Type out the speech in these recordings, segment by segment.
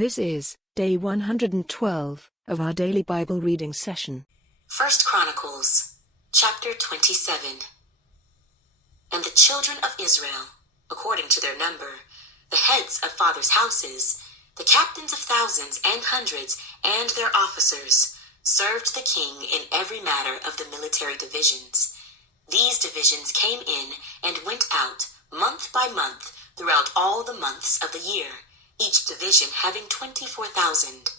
This is day 112 of our daily Bible reading session. 1 Chronicles, chapter 27. And the children of Israel, according to their number, the heads of fathers' houses, the captains of thousands and hundreds, and their officers, served the king in every matter of the military divisions. These divisions came in and went out month by month throughout all the months of the year, each division having 24,000.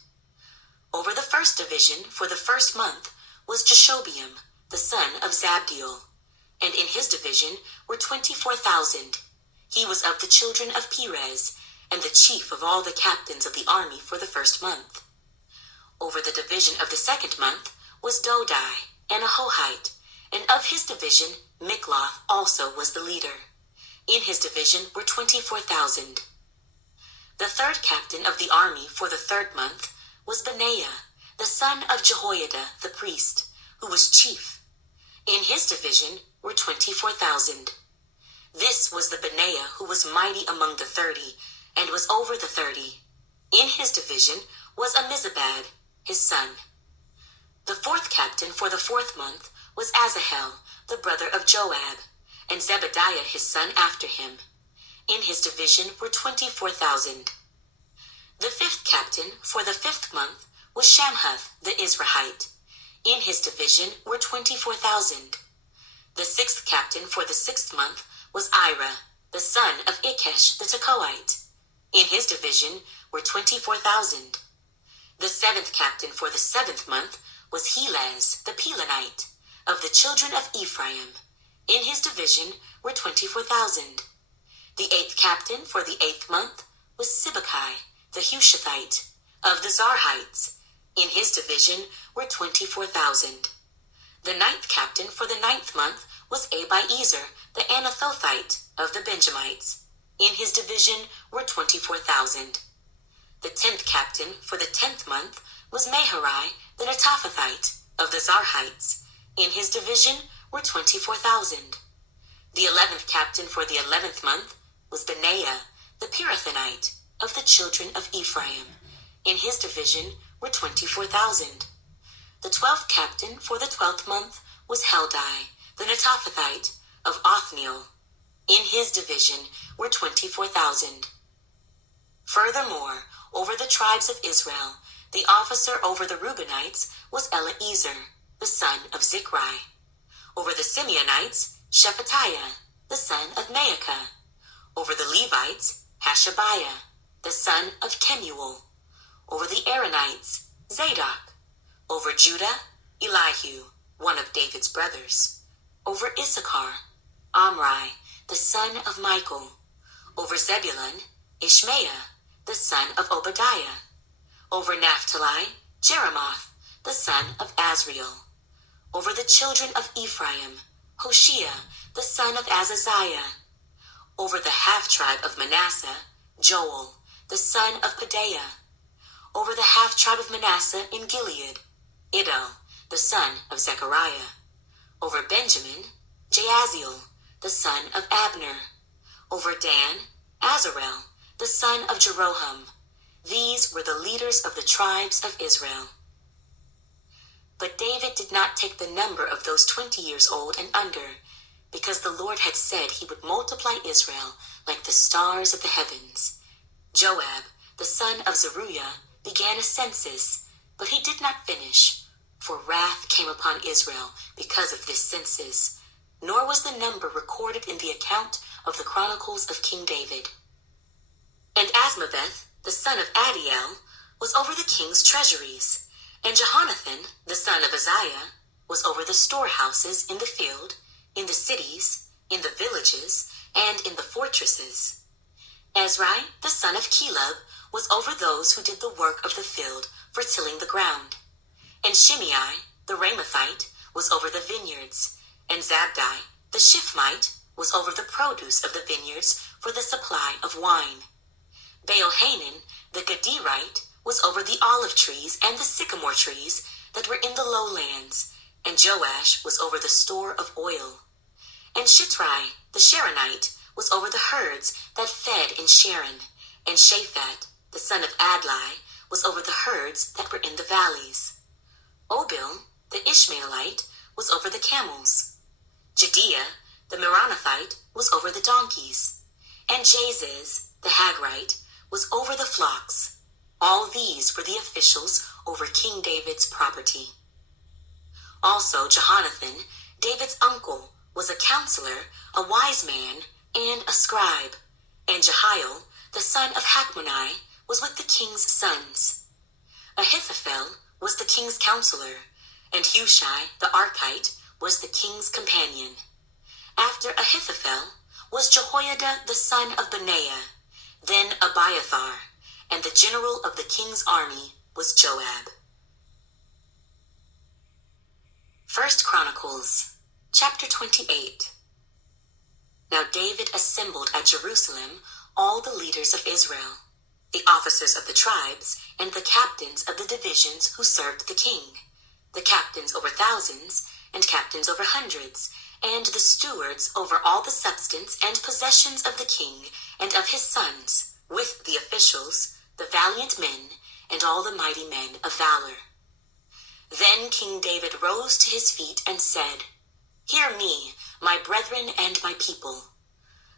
Over the first division for the first month was Jashobeam, the son of Zabdiel, and in his division were 24,000. He was of the children of Perez, and the chief of all the captains of the army for the first month. Over the division of the second month was Dodai, an Ahohite, and of his division Mikloth also was the leader. In his division were 24,000. The third captain of the army for the third month was Benaiah, the son of Jehoiada the priest, who was chief. In his division were 24,000. This was the Benaiah who was mighty among the 30, and was over the 30. In his division was Ammizabad, his son. The fourth captain for the fourth month was Asahel, the brother of Joab, and Zebadiah his son after him. In his division were 24,000. The fifth captain for the fifth month was Shamhuth the Israelite. In his division were 24,000. The sixth captain for the sixth month was Ira, the son of Ikesh the Tekoite. In his division were 24,000. The seventh captain for the seventh month was Helez the Pelonite, of the children of Ephraim. In his division were 24,000. The eighth captain for the eighth month was Sibbecai, the Hushathite, of the Zarhites. In his division were 24,000. The ninth captain for the ninth month was Abiezer, the Anathothite, of the Benjamites. In his division were 24,000. The 10th captain for the 10th month was Maharai, the Netophathite, of the Zarhites. In his division were 24,000. The 11th captain for the 11th month was Benaiah, the Pirathonite, of the children of Ephraim. In his division were 24,000. The 12th captain for the 12th month was Heldai, the Netophathite, of Othniel. In his division were 24,000. Furthermore, over the tribes of Israel, the officer over the Reubenites was Eleazar, the son of Zichri. Over the Simeonites, Shephatiah, the son of Maacah. Over the Levites, Hashabiah, the son of Kemuel. Over the Aaronites, Zadok. Over Judah, Elihu, one of David's brothers. Over Issachar, Omri, the son of Michael. Over Zebulun, Ishmaiah, the son of Obadiah. Over Naphtali, Jeremoth, the son of Azriel. Over the children of Ephraim, Hoshea, the son of Azaziah. Over the half-tribe of Manasseh, Joel, the son of Pedaiah. Over the half-tribe of Manasseh in Gilead, Iddo, the son of Zechariah. Over Benjamin, Jaasiel, the son of Abner. Over Dan, Azarel, the son of Jeroham. These were the leaders of the tribes of Israel. But David did not take the number of those 20 years old and under, because the Lord had said he would multiply Israel like the stars of the heavens. Joab, the son of Zeruiah, began a census, but he did not finish, for wrath came upon Israel because of this census, nor was the number recorded in the account of the Chronicles of King David. And Asmaveth, the son of Adiel, was over the king's treasuries, and Jehonathan, the son of Uzziah, was over the storehouses in the field, in the cities, in the villages, and in the fortresses. Ezrai, the son of Caleb, was over those who did the work of the field for tilling the ground. And Shimei, the Ramathite, was over the vineyards, and Zabdi, the Shifmite, was over the produce of the vineyards for the supply of wine. Baal-Hanan, the Gaderite, was over the olive trees and the sycamore trees that were in the lowlands, and Joash was over the store of oil. And Shitrai, the Sharonite, was over the herds that fed in Sharon, and Shaphat, the son of Adlai, was over the herds that were in the valleys. Obil, the Ishmaelite, was over the camels. Jediah, the Meronothite, was over the donkeys. And Jaziz, the Hagrite, was over the flocks. All these were the officials over King David's property. Also Jehonathan, David's uncle, was a counselor, a wise man, and a scribe. And Jehiel, the son of Hachmoni, was with the king's sons. Ahithophel was the king's counselor, and Hushai, the Archite, was the king's companion. After Ahithophel was Jehoiada the son of Benaiah, then Abiathar, and the general of the king's army was Joab. 1 Chronicles, chapter 28. Now David assembled at Jerusalem all the leaders of Israel, the officers of the tribes, and the captains of the divisions who served the king, the captains over thousands, and captains over hundreds, and the stewards over all the substance and possessions of the king and of his sons, with the officials, the valiant men, and all the mighty men of valor. Then King David rose to his feet and said, Hear me, my brethren and my people.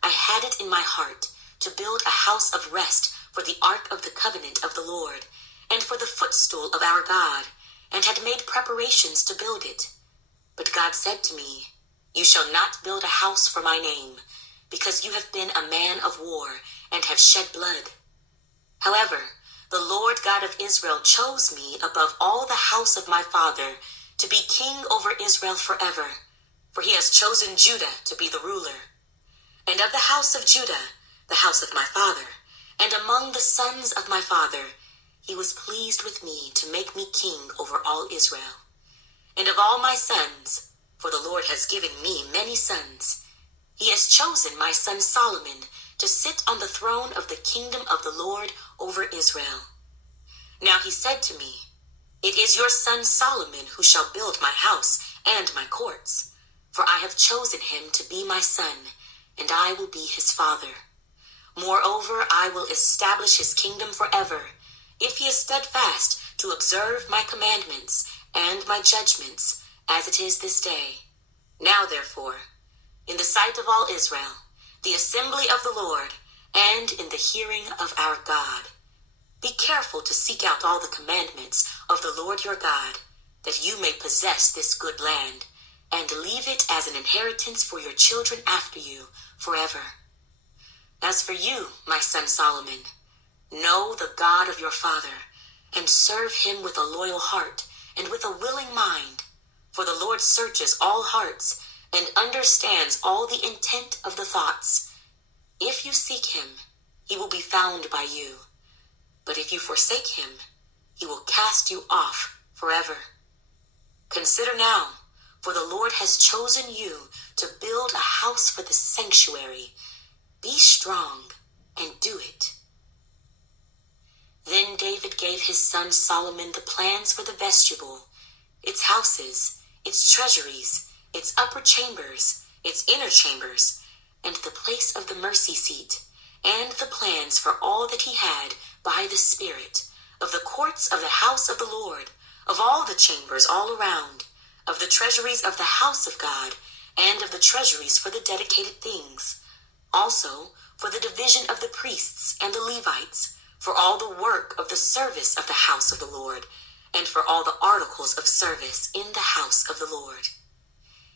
I had it in my heart to build a house of rest for the ark of the covenant of the Lord, and for the footstool of our God, and had made preparations to build it. But God said to me, You shall not build a house for my name, because you have been a man of war, and have shed blood. However, the Lord God of Israel chose me above all the house of my father to be king over Israel forever, for he has chosen Judah to be the ruler. And of the house of Judah, the house of my father, and among the sons of my father, he was pleased with me to make me king over all Israel. And of all my sons, for the Lord has given me many sons, he has chosen my son Solomon to sit on the throne of the kingdom of the Lord over Israel. Now he said to me, It is your son Solomon who shall build my house and my courts, for I have chosen him to be my son, and I will be his father. Moreover, I will establish his kingdom forever, if he is steadfast to observe my commandments and my judgments, as it is this day. Now therefore, in the sight of all Israel, the assembly of the Lord, and in the hearing of our God, be careful to seek out all the commandments of the Lord your God, that you may possess this good land, and leave it as an inheritance for your children after you forever. As for you, my son Solomon, know the God of your father, and serve him with a loyal heart and with a willing mind, for the Lord searches all hearts and understands all the intent of the thoughts. If you seek him, he will be found by you. But if you forsake him, he will cast you off forever. Consider now, for the Lord has chosen you to build a house for the sanctuary. Be strong and do it. Then David gave his son Solomon the plans for the vestibule, its houses, its treasuries, its upper chambers, its inner chambers, and the place of the mercy seat, and the plans for all that he had by the Spirit, of the courts of the house of the Lord, of all the chambers all around, of the treasuries of the house of God, and of the treasuries for the dedicated things, also for the division of the priests and the Levites, for all the work of the service of the house of the Lord, and for all the articles of service in the house of the Lord.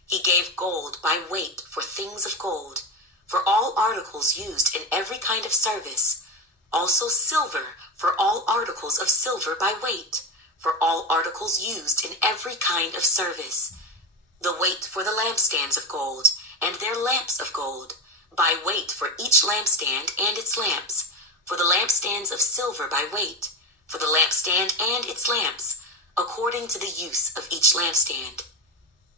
He gave gold by weight for things of gold, for all articles used in every kind of service, also silver for all articles of silver by weight, for all articles used in every kind of service, the weight for the lampstands of gold, and their lamps of gold, by weight for each lampstand and its lamps, for the lampstands of silver by weight, for the lampstand and its lamps, according to the use of each lampstand.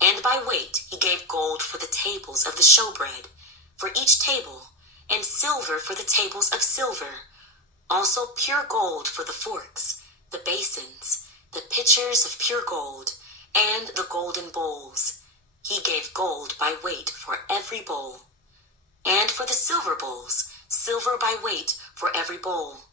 And by weight he gave gold for the tables of the showbread, for each table, and silver for the tables of silver, also pure gold for the forks, the basins, the pitchers of pure gold, and the golden bowls. He gave gold by weight for every bowl. And for the silver bowls, silver by weight for every bowl.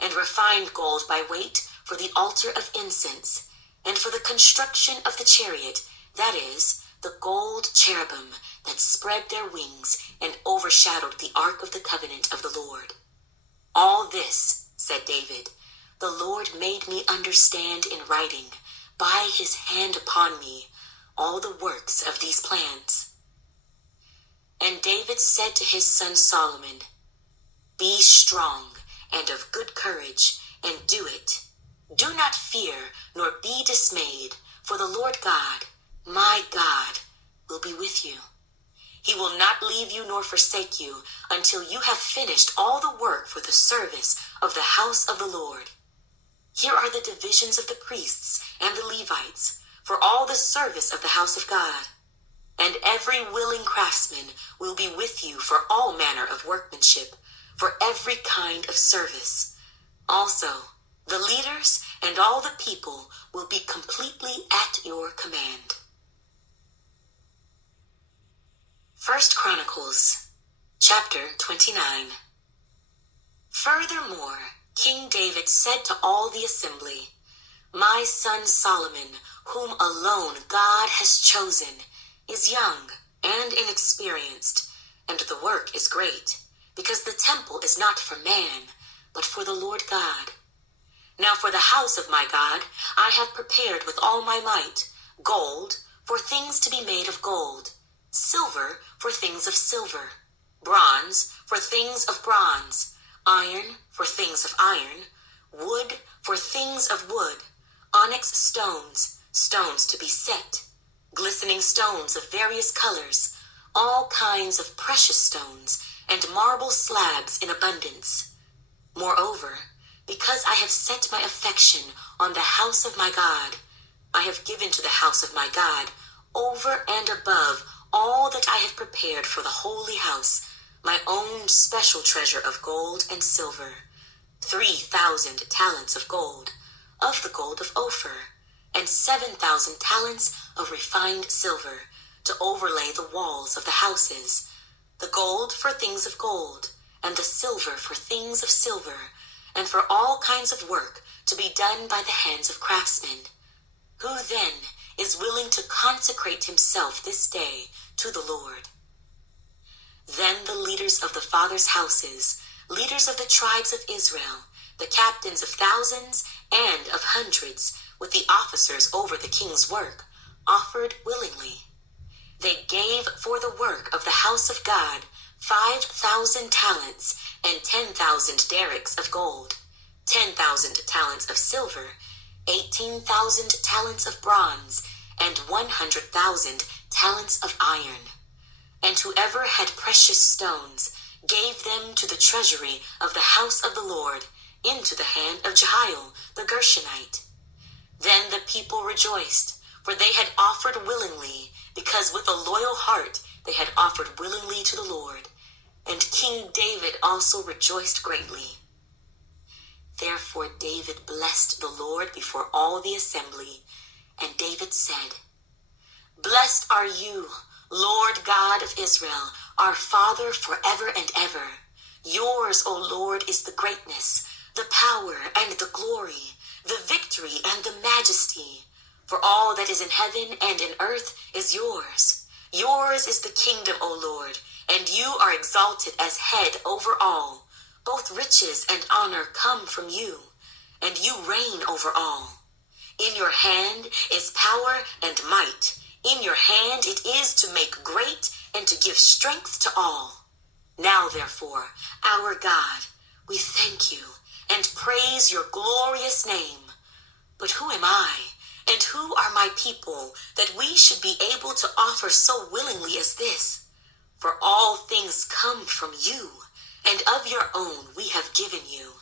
and refined gold by weight for the altar of incense, and for the construction of the chariot, that is, the gold cherubim that spread their wings and overshadowed the ark of the covenant of the Lord. All this, said David, the Lord made me understand in writing, by his hand upon me, all the works of these plans. And David said to his son Solomon, Be strong and of good courage, and do it. Do not fear, nor be dismayed, for the Lord God, my God, will be with you. He will not leave you nor forsake you until you have finished all the work for the service of the house of the Lord. Here are the divisions of the priests and the Levites for all the service of the house of God. And every willing craftsman will be with you for all manner of workmanship, for every kind of service. Also, the leaders and all the people will be completely at your command. 1 Chronicles, chapter 29. Furthermore, King David said to all the assembly, My son Solomon, whom alone God has chosen, is young and inexperienced, and the work is great, because the temple is not for man, but for the Lord God. Now for the house of my God I have prepared with all my might gold for things to be made of gold, silver for things of silver, bronze for things of bronze, iron for things of iron, wood for things of wood, onyx stones, stones to be set, glistening stones of various colors, all kinds of precious stones, and marble slabs in abundance. Moreover, because I have set my affection on the house of my God, I have given to the house of my God, over and above all that I have prepared for the holy house, my own special treasure of gold and silver, 3,000 talents of gold, of the gold of Ophir, and 7,000 talents of refined silver, to overlay the walls of the houses, the gold for things of gold, and the silver for things of silver, and for all kinds of work to be done by the hands of craftsmen. Who then is willing to consecrate himself this day to the Lord? Then the leaders of the fathers' houses, leaders of the tribes of Israel, the captains of thousands and of hundreds, with the officers over the king's work, offered willingly. They gave for the work of the house of God 5,000 talents and 10,000 derricks of gold, 10,000 talents of silver, 18,000 talents of bronze, and 100,000 talents of iron. And whoever had precious stones gave them to the treasury of the house of the Lord, into the hand of Jehiel the Gershonite. Then the people rejoiced, for they had offered willingly, because with a loyal heart they had offered willingly to the Lord. And King David also rejoiced greatly. Therefore David blessed the Lord before all the assembly, and David said, Blessed are you, Lord God of Israel, our Father forever and ever. Yours, O Lord, is the greatness, the power and the glory, the victory and the majesty. For all that is in heaven and in earth is yours. Yours is the kingdom, O Lord, and you are exalted as head over all. Both riches and honor come from you, and you reign over all. In your hand is power and might. In your hand it is to make great and to give strength to all. Now, therefore, our God, we thank you and praise your glorious name. But who am I, and who are my people, that we should be able to offer so willingly as this? For all things come from you, and of your own we have given you.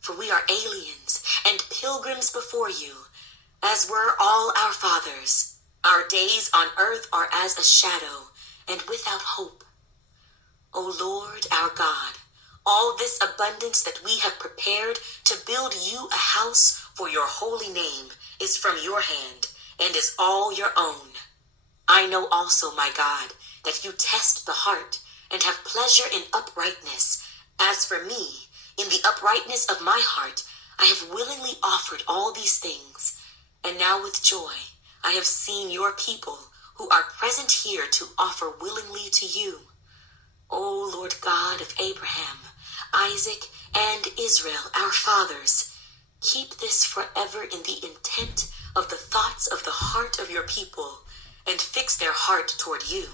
For we are aliens and pilgrims before you, as were all our fathers. Our days on earth are as a shadow, and without hope. O Lord our God, all this abundance that we have prepared to build you a house for your holy name is from your hand, and is all your own. I know also, my God, that you test the heart, and have pleasure in uprightness. As for me, In the uprightness of my heart, I have willingly offered all these things, and now with joy I have seen your people who are present here to offer willingly to you. O Lord God of Abraham, Isaac, and Israel, our fathers, keep this forever in the intent of the thoughts of the heart of your people, and fix their heart toward you.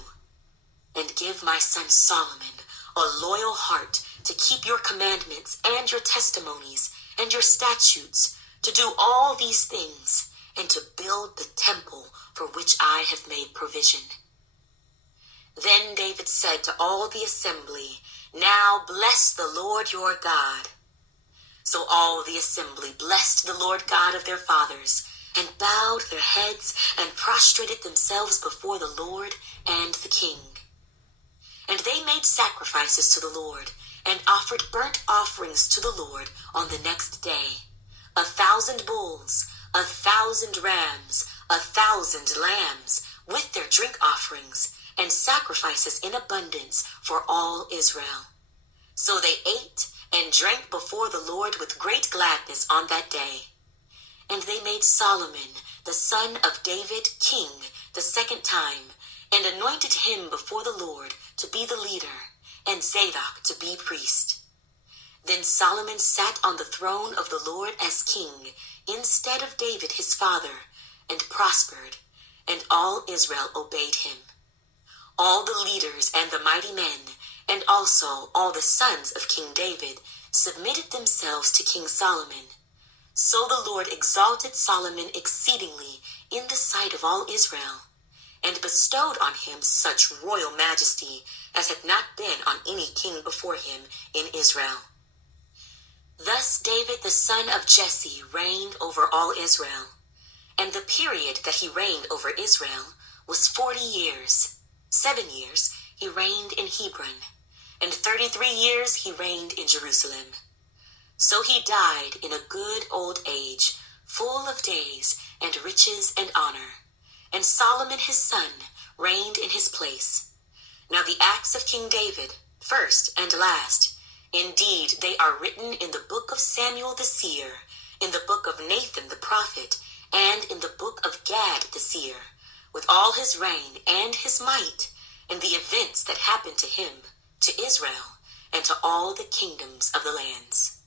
And give my son Solomon a loyal heart to keep your commandments and your testimonies and your statutes, to do all these things, and to build the temple for which I have made provision. Then David said to all the assembly, Now bless the Lord your God. So all the assembly blessed the Lord God of their fathers, and bowed their heads and prostrated themselves before the Lord and the king. And they made sacrifices to the Lord, and offered burnt offerings to the Lord on the next day, 1,000 bulls, 1,000 rams, 1,000 lambs, with their drink offerings, and sacrifices in abundance for all Israel. So they ate and drank before the Lord with great gladness on that day. And they made Solomon, the son of David, king the second time, and anointed him before the Lord to be the leader, and Zadok to be priest. Then Solomon sat on the throne of the Lord as king, instead of David his father, and prospered, and all Israel obeyed him. All the leaders and the mighty men, and also all the sons of King David, submitted themselves to King Solomon. So the Lord exalted Solomon exceedingly in the sight of all Israel, and bestowed on him such royal majesty as had not been on any king before him in Israel. Thus David the son of Jesse reigned over all Israel, and the period that he reigned over Israel was 40 years. 7 years he reigned in Hebron, and 33 years he reigned in Jerusalem. So he died in a good old age, full of days and riches and honor. And Solomon his son reigned in his place. Now the acts of King David, first and last, indeed they are written in the book of Samuel the seer, in the book of Nathan the prophet, and in the book of Gad the seer, with all his reign and his might, and the events that happened to him, to Israel, and to all the kingdoms of the lands.